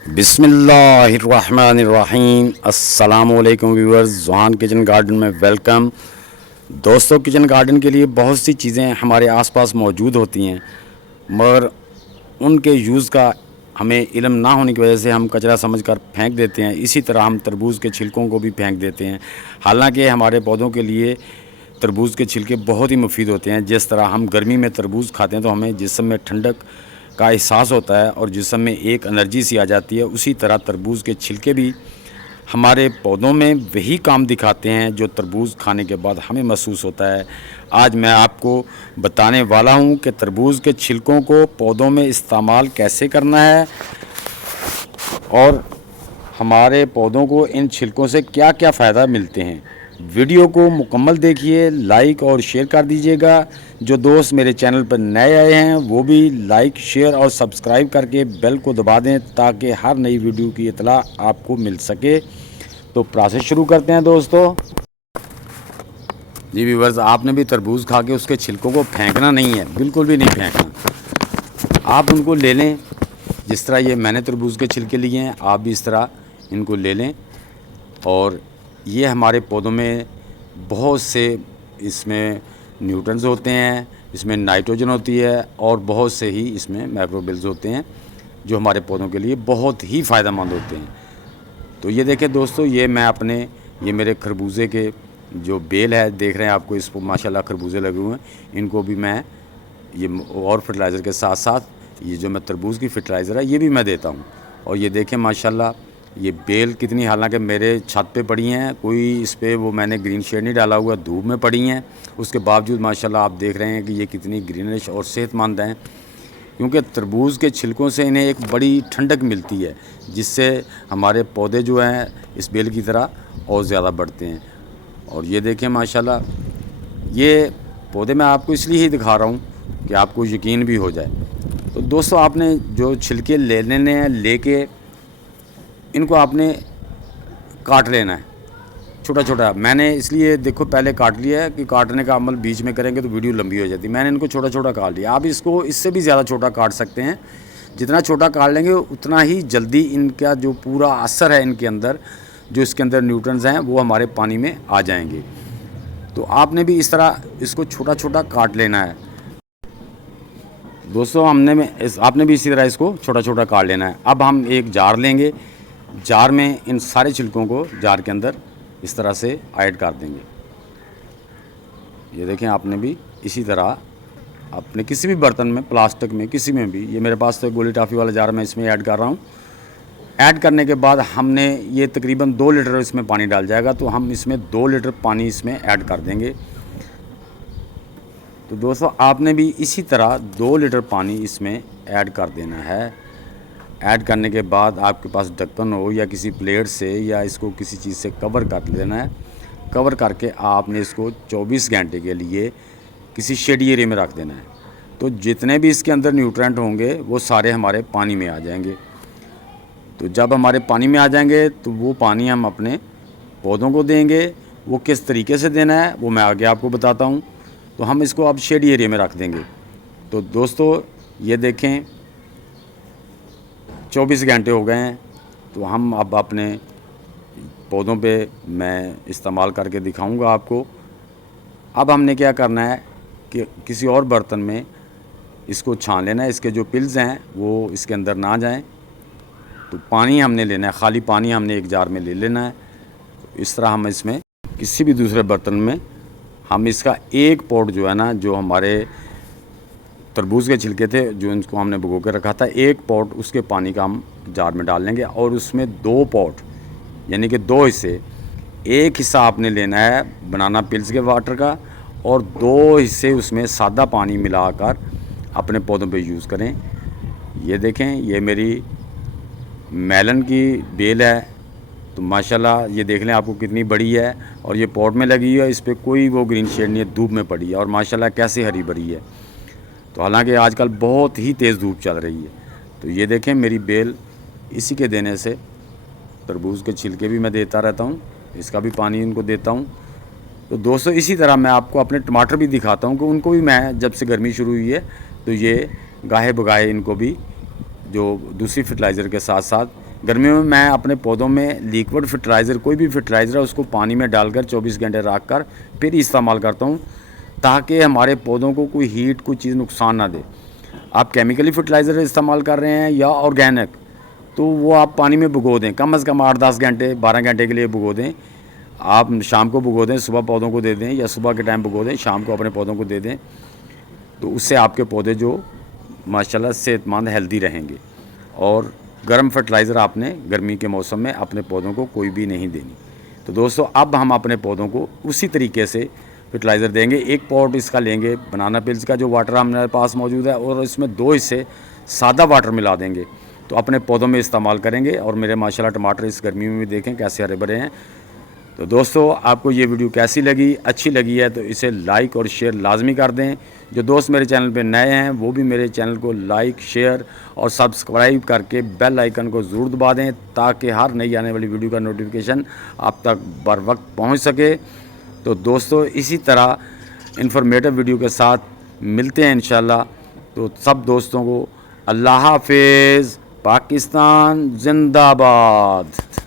बिस्मिल्लाहिर्रहमानिर्रहीम। अस्सलामुअलैकुम व्यूअर्स, जहान किचन गार्डन में वेलकम। दोस्तों, किचन गार्डन के लिए बहुत सी चीज़ें हमारे आसपास मौजूद होती हैं, मगर उनके यूज़ का हमें इल्म ना होने की वजह से हम कचरा समझकर फेंक देते हैं। इसी तरह हम तरबूज़ के छिलकों को भी फेंक देते हैं। हालांकि हमारे पौधों के लिए तरबूज़ के छिलके बहुत ही मुफीद होते हैं। जिस तरह हम गर्मी में तरबूज़ खाते हैं तो हमें जिस्म में ठंडक का एहसास होता है और जिस्म में एक एनर्जी सी आ जाती है, उसी तरह तरबूज़ के छिलके भी हमारे पौधों में वही काम दिखाते हैं जो तरबूज़ खाने के बाद हमें महसूस होता है। आज मैं आपको बताने वाला हूं कि तरबूज़ के छिलकों को पौधों में इस्तेमाल कैसे करना है और हमारे पौधों को इन छिलकों से क्या क्या फ़ायदा मिलते हैं। वीडियो को मुकम्मल देखिए, लाइक और शेयर कर दीजिएगा। जो दोस्त मेरे चैनल पर नए आए हैं वो भी लाइक, शेयर और सब्सक्राइब करके बेल को दबा दें ताकि हर नई वीडियो की इतला आपको मिल सके। तो प्रोसेस शुरू करते हैं दोस्तों। जी व्यूअर्स, आपने भी तरबूज खा के उसके छिलकों को फेंकना नहीं है, बिल्कुल भी नहीं फेंकना। आप उनको ले लें, जिस तरह ये मैंने तरबूज के छिलके लिए हैं, आप भी इस तरह इनको ले लें। और ये हमारे पौधों में बहुत से इसमें न्यूट्रंस होते हैं, इसमें नाइट्रोजन होती है और बहुत से ही इसमें माइक्रोबिल्स होते हैं जो हमारे पौधों के लिए बहुत ही फ़ायदेमंद होते हैं। तो ये देखें दोस्तों, ये मेरे खरबूजे के जो बेल है देख रहे हैं आपको, इस पर माशाल्लाह खरबूजे लगे हुए हैं। इनको भी मैं ये और फर्टिलाइज़र के साथ साथ ये जो मैं तरबूज की फर्टिलाइज़र है ये भी मैं देता हूँ। और ये देखें माशाल्लाह ये बेल कितनी, हालांकि मेरे छत पे पड़ी हैं, कोई इस पे वो मैंने ग्रीन शेड नहीं डाला हुआ, धूप में पड़ी हैं, उसके बावजूद माशाल्लाह आप देख रहे हैं कि ये कितनी ग्रीनिश और सेहतमंद हैं। क्योंकि तरबूज़ के छिलकों से इन्हें एक बड़ी ठंडक मिलती है, जिससे हमारे पौधे जो हैं इस बेल की तरह और ज़्यादा बढ़ते हैं। और ये देखें माशाल्लाह, ये पौधे मैं आपको इसलिए ही दिखा रहा हूँ कि आपको यकीन भी हो जाए। तो दोस्तों, आपने जो छिलके ले लेने हैं, लेके इनको आपने काट लेना है छोटा छोटा। मैंने इसलिए देखो पहले काट लिया है कि काटने का अमल बीच में करेंगे तो वीडियो लंबी हो जाती है। मैंने इनको छोटा छोटा काट लिया। आप इसको इससे भी ज़्यादा छोटा काट सकते हैं। जितना छोटा काट लेंगे उतना ही जल्दी इनका जो पूरा असर है इनके अंदर, जो इसके अंदर न्यूट्रंस हैं वो हमारे पानी में आ जाएंगे। तो आपने भी इस तरह इसको छोटा छोटा काट लेना है दोस्तों। आपने भी इसी तरह इसको छोटा छोटा काट लेना है। अब हम एक जार लेंगे, जार में इन सारे छिलकों को जार के अंदर इस तरह से ऐड कर देंगे। ये देखें, आपने भी इसी तरह अपने किसी भी बर्तन में, प्लास्टिक में, किसी में भी, ये मेरे पास तो गोली टॉफ़ी वाला जार मैं इसमें ऐड कर रहा हूँ। ऐड करने के बाद हमने ये तकरीबन 2 लीटर इसमें पानी डाल जाएगा, तो हम इसमें 2 लीटर पानी इसमें ऐड कर देंगे। तो दोस्तों, आपने भी इसी तरह 2 लीटर पानी इसमें ऐड कर देना है। ऐड करने के बाद आपके पास ढक्कन हो या किसी प्लेट से या इसको किसी चीज़ से कवर कर लेना है। कवर करके आपने इसको 24 घंटे के लिए किसी शेडी एरिया में रख देना है। तो जितने भी इसके अंदर न्यूट्रेंट होंगे वो सारे हमारे पानी में आ जाएंगे। तो जब हमारे पानी में आ जाएंगे तो वो पानी हम अपने पौधों को देंगे। वो किस तरीके से देना है वो मैं आगे आपको बताता हूँ। तो हम इसको अब शेडी एरिया में रख देंगे। तो दोस्तों, ये देखें 24 घंटे हो गए हैं। तो हम अब अपने पौधों पे मैं इस्तेमाल करके दिखाऊंगा आपको। अब हमने क्या करना है कि किसी और बर्तन में इसको छान लेना है। इसके जो पिल्स हैं वो इसके अंदर ना जाएं। तो पानी हमने लेना है, खाली पानी हमने एक जार में ले लेना है। तो इस तरह हम इसमें किसी भी दूसरे बर्तन में हम इसका एक पॉट जो है ना, जो हमारे तरबूज के छिलके थे जो इनको हमने भिगो के रखा था, एक पॉट उसके पानी का हम जार में डाल लेंगे। और उसमें 2 पॉट यानी कि 2 हिस्से, एक हिस्सा आपने लेना है बनाना पिल्स के वाटर का और 2 हिस्से उसमें सादा पानी मिलाकर अपने पौधों पे यूज़ करें। ये देखें, ये मेरी मेलन की बेल है। तो माशाल्लाह ये देख लें आपको कितनी बड़ी है और ये पॉट में लगी है। इस पर कोई वो ग्रीन शेड नहीं है, धूप में पड़ी है और माशाल्लाह कैसे हरी भरी है। तो हालांकि आजकल बहुत ही तेज़ धूप चल रही है। तो ये देखें मेरी बेल, इसी के देने से तरबूज के छिलके भी मैं देता रहता हूँ, इसका भी पानी इनको देता हूँ। तो दोस्तों, इसी तरह मैं आपको अपने टमाटर भी दिखाता हूँ कि उनको भी मैं, जब से गर्मी शुरू हुई है तो ये गाहे बगाहे इनको भी जो दूसरी फर्टिलाइज़र के साथ साथ गर्मियों में मैं अपने पौधों में लिक्विड फर्टिलाइज़र, कोई भी फर्टिलाइज़र है उसको पानी में डालकर 24 घंटे रख कर फिर इस्तेमाल करता हूँ, ताकि हमारे पौधों को कोई हीट, कोई चीज़ नुकसान ना दे। आप केमिकली फर्टिलाइज़र इस्तेमाल कर रहे हैं या ऑर्गेनिक, तो वो आप पानी में भिगो दें, कम से कम 8-10 घंटे 12 घंटे के लिए भिगो दें। आप शाम को भिगो दें, सुबह पौधों को दे दें, या सुबह के टाइम भिगो दें, शाम को अपने पौधों को दे दें, तो उससे आपके पौधे जो माशाल्लाह सेहतमंद हेल्दी रहेंगे। और गर्म फर्टिलाइज़र आपने गर्मी के मौसम में अपने पौधों को कोई भी नहीं देनी। तो दोस्तों अब हम अपने पौधों को उसी तरीके से फर्टिलाइज़र देंगे। एक पॉट इसका लेंगे बनाना पिल्स का जो वाटर हमारे पास मौजूद है, और इसमें 2 हिस्से सादा वाटर मिला देंगे, तो अपने पौधों में इस्तेमाल करेंगे। और मेरे माशाल्लाह टमाटर इस गर्मी में भी देखें कैसे हरे भरे हैं। तो दोस्तों आपको ये वीडियो कैसी लगी, अच्छी लगी है तो इसे लाइक और शेयर लाजमी कर दें। जो दोस्त मेरे चैनल पे नए हैं वो भी मेरे चैनल को लाइक, शेयर और सब्सक्राइब करके बेल आइकन को ज़रूर दबा दें, ताकि हर नई आने वाली वीडियो का नोटिफिकेशन आप तक बर वक्त पहुँच सके। तो दोस्तों इसी तरह इन्फॉर्मेटिव वीडियो के साथ मिलते हैं इंशाल्लाह। तो सब दोस्तों को अल्लाह हाफिज़। पाकिस्तान जिंदाबाद।